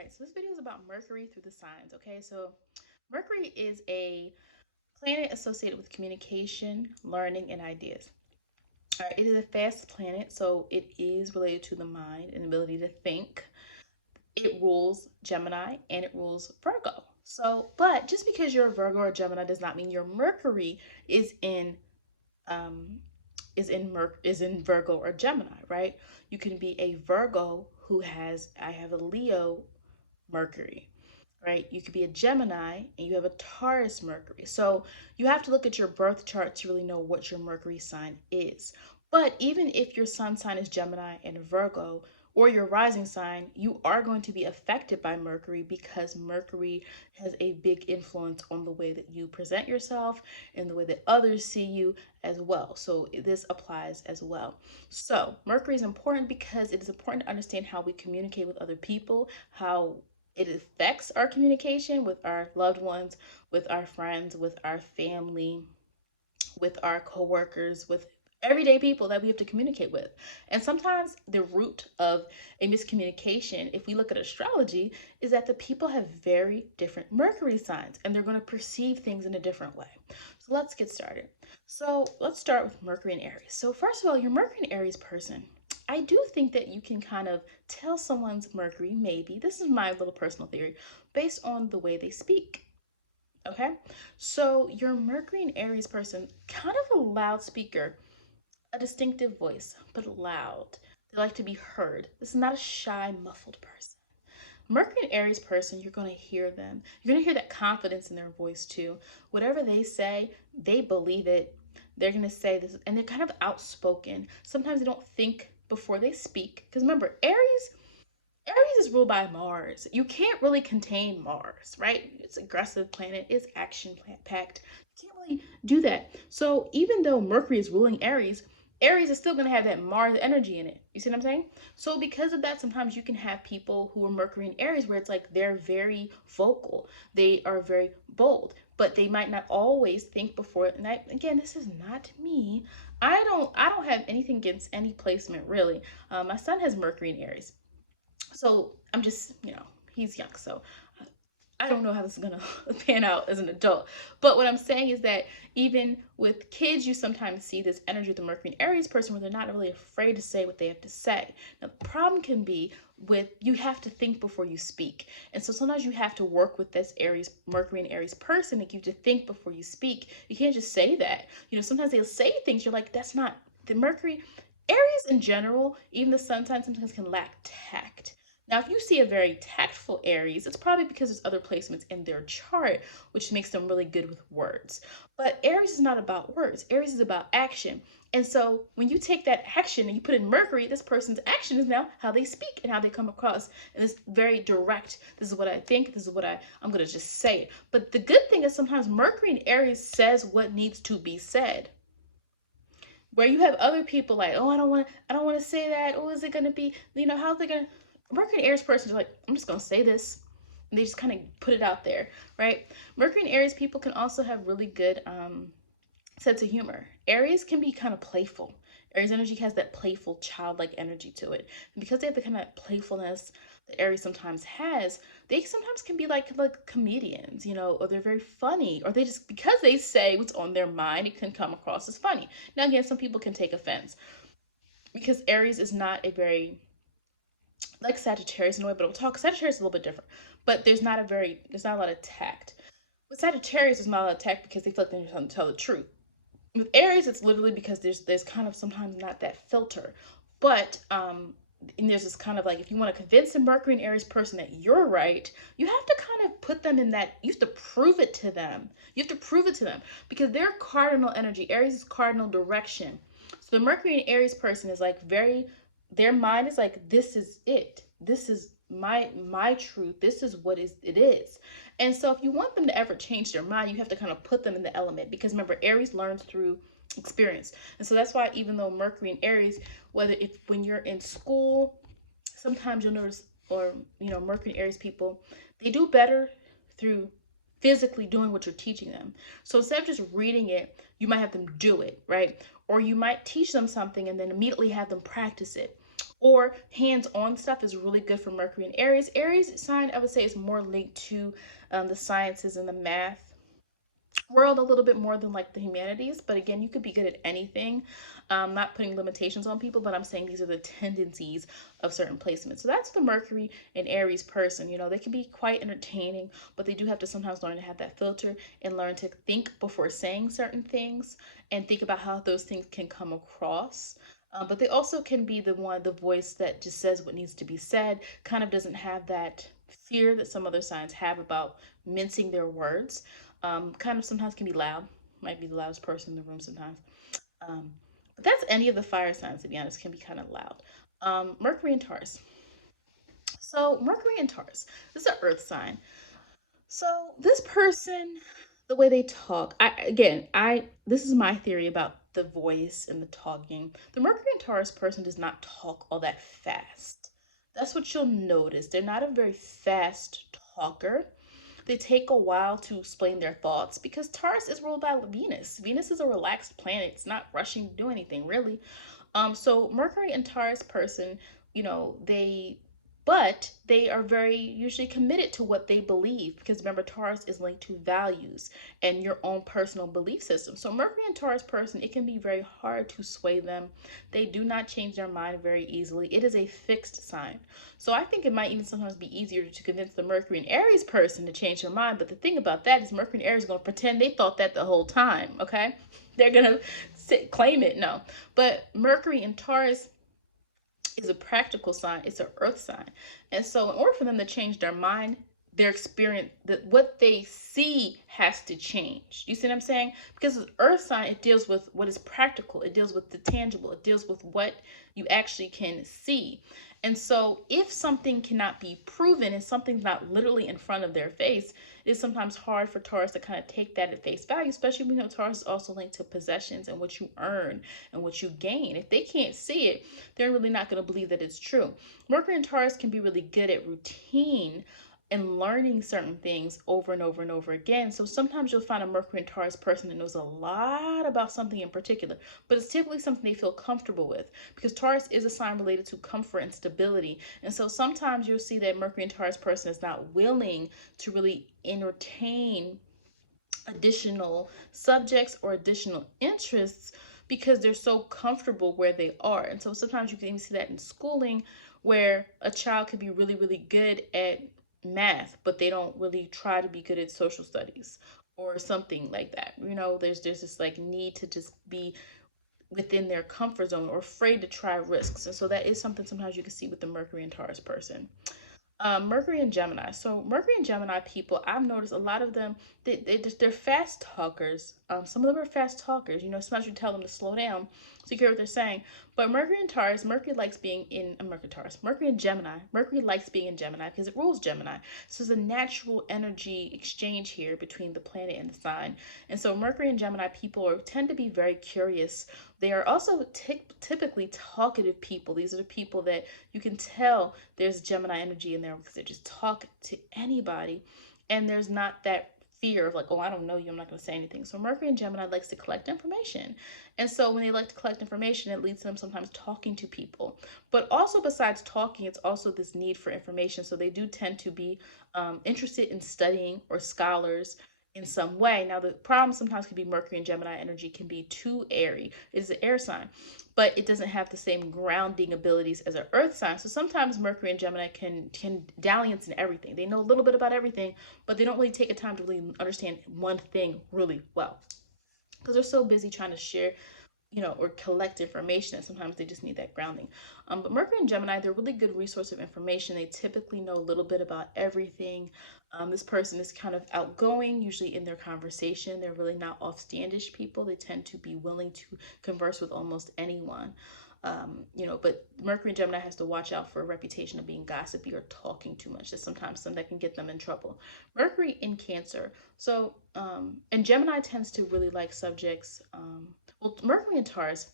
Alright, so this video is about Mercury through the signs, okay? So Mercury is a planet associated with communication, learning, and ideas. Alright, it is a fast planet, so it is related to the mind and ability to think. It rules Gemini and it rules Virgo. So, but just because you're a Virgo or Gemini does not mean your Mercury is in um is in Virgo or Gemini, right? You can be a Virgo who has I have a Leo Mercury, right? You could be a Gemini and you have a Taurus Mercury. So you have to look at your birth chart to really know what your Mercury sign is. But even if your sun sign is Gemini and Virgo, or your rising sign, you are going to be affected by Mercury because Mercury has a big influence on the way that you present yourself and the way that others see you as well. So this applies as well. So Mercury is important because it is important to understand how we communicate with other people, how it affects our communication with our loved ones, with our friends, with our family, with our coworkers, with everyday people that we have to communicate with. And sometimes the root of a miscommunication, if we look at astrology, is that the people have very different Mercury signs and they're going to perceive things in a different way. So let's get started. So let's start with Mercury and Aries. So first of all, your Mercury and Aries person, I do think that you can kind of tell someone's Mercury, maybe, this is my little personal theory, based on the way they speak. Okay, so your Mercury and Aries person, kind of a loudspeaker, a distinctive voice, but loud. They like to be heard. This is not a shy, muffled person. Mercury and Aries person, you're going to hear them. You're going to hear that confidence in their voice too. Whatever they say, they believe it. They're going to say this, and they're kind of outspoken. Sometimes they don't think before they speak. Because remember, Aries is ruled by Mars. You can't really contain Mars, right? It's an aggressive planet, it's action packed. You can't really do that. So even though Mercury is ruling Aries, Aries is still going to have that Mars energy in it. You see what I'm saying? So because of that, sometimes you can have people who are Mercury and Aries where it's like they're very vocal, they are very bold, but they might not always think before it. And again, this is not me. I don't have anything against any placement really. My son has Mercury and Aries. So I'm just, he's young. So I don't know how this is going to pan out as an adult. But what I'm saying is that even with kids, you sometimes see this energy with the Mercury and Aries person where they're not really afraid to say what they have to say. Now, the problem can be with you have to think before you speak. And so sometimes you have to work with this Aries, Mercury and Aries person that you to think before you speak. You can't just say that. Sometimes they'll say things, you're like, that's not the Mercury. Aries in general, even the sun sign sometimes can lack tact. Now, if you see a very tactful Aries, it's probably because there's other placements in their chart, which makes them really good with words. But Aries is not about words. Aries is about action. And so when you take that action and you put in Mercury, this person's action is now how they speak and how they come across. And it's very direct. This is what I think. This is what I'm going to just say it. But the good thing is sometimes Mercury in Aries says what needs to be said. Where you have other people like, oh, I don't want to say that. Oh, is it going to be, how's they going to, Mercury and Aries person is like, I'm just gonna say this. And they just kind of put it out there, right? Mercury and Aries people can also have really good sense of humor. Aries can be kind of playful. Aries energy has that playful, childlike energy to it. And because they have the kind of playfulness that Aries sometimes has, they sometimes can be like comedians, or they're very funny, or they just because they say what's on their mind, it can come across as funny. Now again, some people can take offense because Aries is not a very like Sagittarius in a way, but we'll talk. Sagittarius is a little bit different, but there's not a lot of tact. With Sagittarius, there's not a lot of tact because they feel like they're trying to tell the truth. With Aries, it's literally because there's kind of sometimes not that filter, but and there's this kind of like if you want to convince a Mercury and Aries person that you're right, you have to kind of put them in that. You have to prove it to them. You have to prove it to them because their cardinal energy, Aries is cardinal direction. So the Mercury and Aries person is like very their mind is like this is it, this is my truth, this is what it is. And so if you want them to ever change their mind, you have to kind of put them in the element because remember Aries learns through experience. And so that's why even though Mercury and Aries, whether if when you're in school, sometimes you'll notice, or Mercury and Aries people, they do better through physically doing what you're teaching them. So instead of just reading it, you might have them do it, right? Or you might teach them something and then immediately have them practice it. or hands-on stuff is really good for Mercury and Aries. Aries sign, I would say, is more linked to the sciences and the math world a little bit more than like the humanities. But again, you could be good at anything. Not putting limitations on people, but I'm saying these are the tendencies of certain placements. So that's the Mercury and Aries person. You know, they can be quite entertaining, but they do have to sometimes learn to have that filter and learn to think before saying certain things and think about how those things can come across. But they also can be the voice that just says what needs to be said, kind of doesn't have that fear that some other signs have about mincing their words. Kind of sometimes can be loud, might be the loudest person in the room sometimes. Um, but that's any of the fire signs, to be honest, can be kind of loud. Mercury and Taurus. So, Mercury and Taurus, this is an earth sign. So, this person, the way they talk, I this is my theory about the voice and the talking. The Mercury and Taurus person does not talk all that fast. That's what you'll notice. They're not a very fast talker. They take a while to explain their thoughts because Taurus is ruled by Venus. Venus is a relaxed planet. It's not rushing to do anything really. So Mercury and Taurus person, you know, but they are very usually committed to what they believe because remember Taurus is linked to values and your own personal belief system. So Mercury and Taurus person, it can be very hard to sway them. They do not change their mind very easily. It is a fixed sign. So I think it might even sometimes be easier to convince the Mercury and Aries person to change their mind. But the thing about that is Mercury and Aries are going to pretend they thought that the whole time, okay? They're going to claim it. No. But Mercury in Taurus is a practical sign, it's an earth sign. And so in order for them to change their mind, their experience, that what they see has to change. You see what I'm saying? Because the earth sign, it deals with what is practical, it deals with the tangible, it deals with what you actually can see. And so if something cannot be proven and something's not literally in front of their face, it is sometimes hard for Taurus to kind of take that at face value, especially when you know Taurus is also linked to possessions and what you earn and what you gain. If they can't see it, they're really not going to believe that it's true. Mercury and Taurus can be really good at routine and learning certain things over and over and over again. So sometimes you'll find a Mercury and Taurus person that knows a lot about something in particular, but it's typically something they feel comfortable with because Taurus is a sign related to comfort and stability. And so sometimes you'll see that Mercury and Taurus person is not willing to really entertain additional subjects or additional interests because they're so comfortable where they are. And so sometimes you can even see that in schooling where a child could be really, really good at math, but they don't really try to be good at social studies or something like that. You know, there's this like need to just be within their comfort zone or afraid to try risks. And so that is something sometimes you can see with the Mercury and Taurus person. Mercury and Gemini. So Mercury and Gemini people, I've noticed a lot of them, they're fast talkers. Some of them are fast talkers. You know, sometimes you tell them to slow down so you hear what they're saying. But Mercury and Taurus, Mercury likes being in Mercury and Gemini. Mercury likes being in Gemini because it rules Gemini. So there's a natural energy exchange here between the planet and the sign. And so Mercury and Gemini people tend to be very curious. They are also typically talkative people. These are the people that you can tell there's Gemini energy in there because they just talk to anybody. And there's not that fear of like, oh, I don't know you, I'm not going to say anything. So Mercury and Gemini likes to collect information. And so when they like to collect information, it leads to them sometimes talking to people. But also besides talking, it's also this need for information. So they do tend to be interested in studying or scholars in some way. Now the problem sometimes can be Mercury and Gemini energy can be too airy. It is an air sign, but it doesn't have the same grounding abilities as an earth sign. So sometimes Mercury and Gemini can dalliance in everything. They know a little bit about everything, but they don't really take a time to really understand one thing really well because they're so busy trying to share, you know, or collect information, and sometimes they just need that grounding. But Mercury and Gemini, they're a really good resource of information. They typically know a little bit about everything. This person is kind of outgoing, usually in their conversation. They're really not offstandish people. They tend to be willing to converse with almost anyone. You know, but Mercury and Gemini has to watch out for a reputation of being gossipy or talking too much. That's sometimes something that can get them in trouble. Mercury in Cancer. So, and Gemini tends to really like subjects. Well, Mercury and Taurus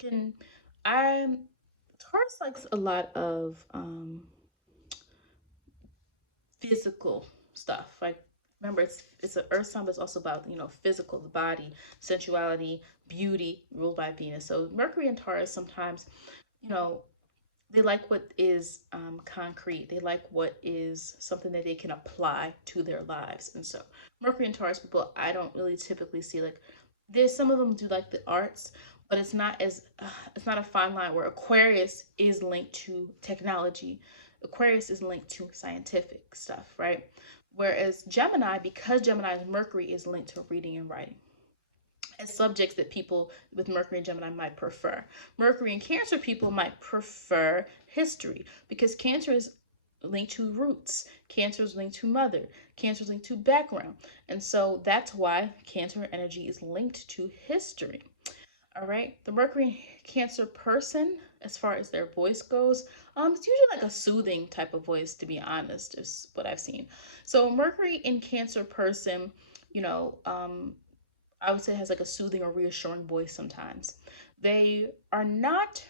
can, I, Taurus likes a lot of physical stuff. Like, remember, it's an earth sign, but it's also about, you know, physical, the body, sensuality, beauty, ruled by Venus. So Mercury and Taurus sometimes, you know, They like what is concrete. They like what is something that they can apply to their lives. And so Mercury and Taurus people, I don't really typically see like, there's some of them do like the arts, but it's not a fine line where Aquarius is linked to technology. Aquarius is linked to scientific stuff, right? Whereas Gemini, because Gemini's Mercury is linked to reading and writing as subjects that people with Mercury and Gemini might prefer. Mercury and Cancer people might prefer history because Cancer is linked to roots, Cancer is linked to mother, Cancer is linked to background. And so that's why Cancer energy is linked to history. All right, the Mercury Cancer person, as far as their voice goes, it's usually like a soothing type of voice, to be honest, is what I've seen. So Mercury in Cancer person, you know, I would say has like a soothing or reassuring voice sometimes. They are not,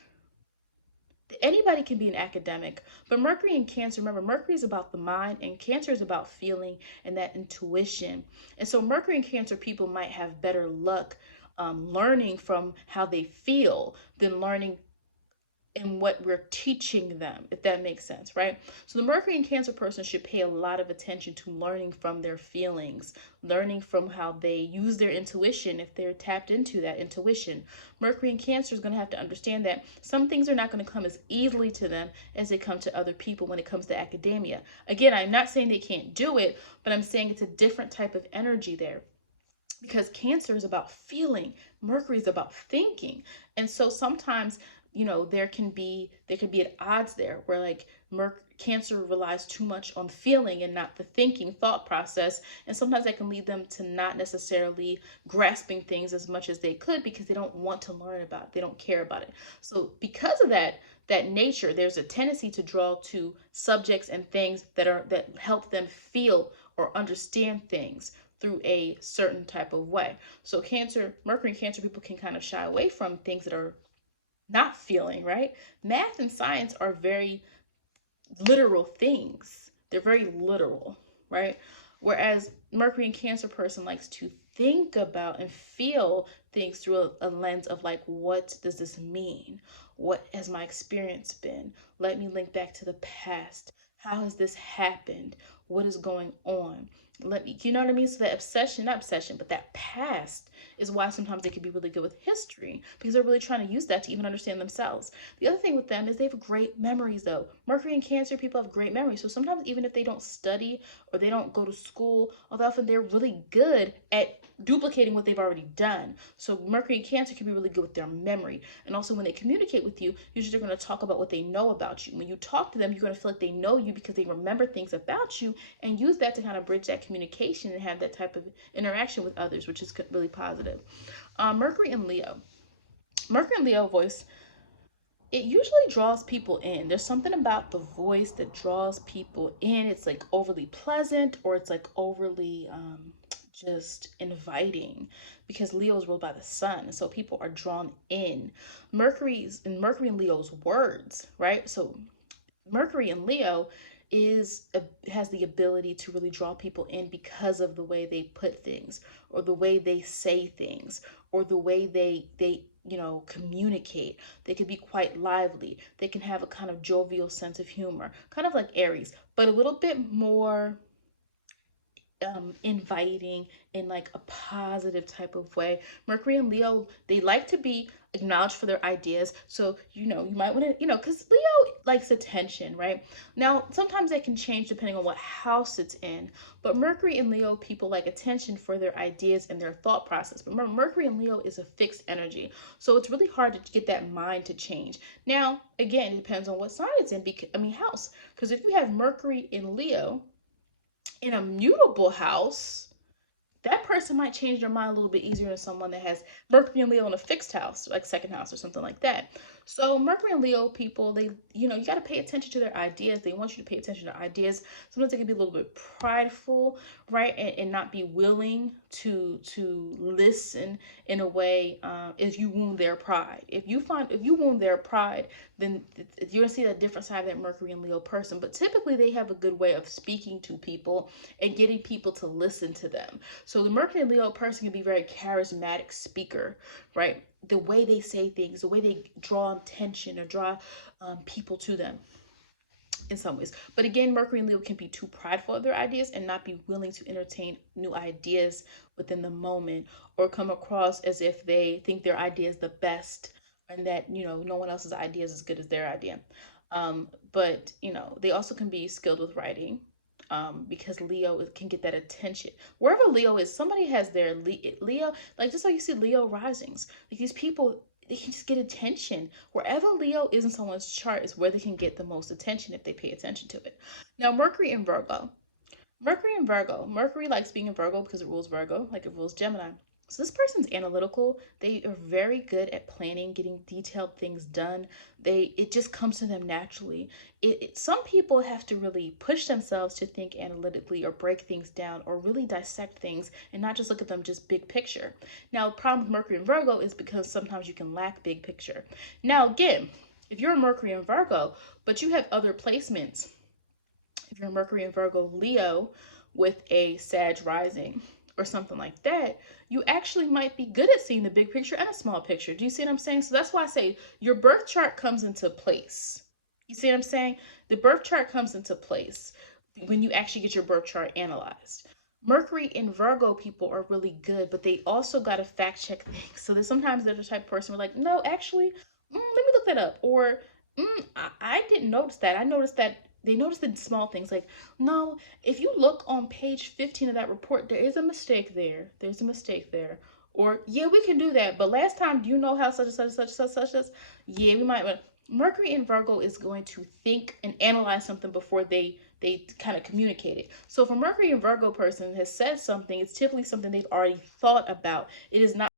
anybody can be an academic, but Mercury in Cancer, remember, Mercury is about the mind and Cancer is about feeling and that intuition. And so Mercury in Cancer people might have better luck learning from how they feel than learning in what we're teaching them, if that makes sense, right? So the Mercury and Cancer person should pay a lot of attention to learning from their feelings, learning from how they use their intuition if they're tapped into that intuition. Mercury and Cancer is going to have to understand that some things are not going to come as easily to them as they come to other people when it comes to academia. Again, I'm not saying they can't do it, but I'm saying it's a different type of energy there because Cancer is about feeling, Mercury is about thinking. And so sometimes, there can be at odds there where like Cancer relies too much on feeling and not the thinking thought process, and sometimes that can lead them to not necessarily grasping things as much as they could because they don't want to learn about it, they don't care about it. So because of that nature, there's a tendency to draw to subjects and things that help them feel or understand things through a certain type of way. So Mercury and Cancer people can kind of shy away from things that are not feeling, right? Math and science are very literal things. They're very literal, right? Whereas Mercury and Cancer person likes to think about and feel things through a lens of like, what does this mean? What has my experience been? Let me link back to the past. How has this happened? What is going on? You know what I mean? So that obsession, not obsession, but that past is why sometimes they can be really good with history because they're really trying to use that to even understand themselves. The other thing with them is they have great memories though. Mercury and Cancer people have great memories. So sometimes even if they don't study or they don't go to school, often they're really good at duplicating what they've already done. So Mercury and Cancer can be really good with their memory. And also when they communicate with you, usually they're going to talk about what they know about you. When you talk to them, you're going to feel like they know you because they remember things about you and use that to kind of bridge that communication and have that type of interaction with others, which is really positive. Mercury and Leo. Mercury and Leo voice, it usually draws people in. There's something about the voice that draws people in. It's like overly pleasant or it's like overly just inviting because Leo is ruled by the sun. So people are drawn in. Mercury and Leo's words, right? So Mercury in Leo has the ability to really draw people in because of the way they put things or the way they say things or the way they communicate. They can be quite lively. They can have a kind of jovial sense of humor, kind of like Aries, but a little bit more inviting in like a positive type of way. Mercury and Leo, they like to be acknowledged for their ideas. So, you might want to, because Leo likes attention, right? Now, sometimes that can change depending on what house it's in. But Mercury and Leo people like attention for their ideas and their thought process. But remember, Mercury and Leo is a fixed energy. So it's really hard to get that mind to change. Now, again, it depends on what sign it's in, house. Because if you have Mercury in Leo, in a mutable house, that person might change their mind a little bit easier than someone that has Mercury and Leo in a fixed house, like second house or something like that. So Mercury and Leo people, you got to pay attention to their ideas. They want you to pay attention to ideas. Sometimes they can be a little bit prideful, right, and not be willing to listen in a way if you wound their pride. If you wound their pride, then you're gonna see that different side of that Mercury and Leo person. But typically, they have a good way of speaking to people and getting people to listen to them. So the Mercury and Leo person can be a very charismatic speaker, right? the way they say things, the way they draw attention or draw people to them in some ways. But again, Mercury and Leo can be too prideful of their ideas and not be willing to entertain new ideas within the moment, or come across as if they think their idea is the best and that, no one else's idea is as good as their idea. But, they also can be skilled with writing, because Leo can get that attention. Wherever Leo is, somebody has their Leo, like just like you see Leo risings. Like these people, they can just get attention. Wherever Leo is in someone's chart is where they can get the most attention if they pay attention to it. Now, Mercury in Virgo. Mercury in Virgo. Mercury likes being in Virgo because it rules Virgo, like it rules Gemini. So this person's analytical. They are very good at planning, getting detailed things done. It just comes to them naturally. Some people have to really push themselves to think analytically or break things down or really dissect things and not just look at them just big picture. Now, the problem with Mercury in Virgo is because sometimes you can lack big picture. Now, again, if you're a Mercury in Virgo, but you have other placements, if you're Mercury and Virgo Leo with a Sag rising or something like that, you actually might be good at seeing the big picture and a small picture. Do you see what I'm saying? So that's why I say your birth chart comes into place. You see what I'm saying? The birth chart comes into place when you actually get your birth chart analyzed. Mercury in Virgo people are really good, but they also got to fact check things. So that sometimes they're the type of person who are like, no, actually, let me look that up. Or, I didn't notice that. I noticed that they notice the small things like, no, if you look on page 15 of that report, there is a mistake there. There's a mistake there. Or, yeah, we can do that. But last time, do you know how such and such, such as? Yeah, we might. Mercury in Virgo is going to think and analyze something before they kind of communicate it. So if a Mercury in Virgo person has said something, it's typically something they've already thought about. It is not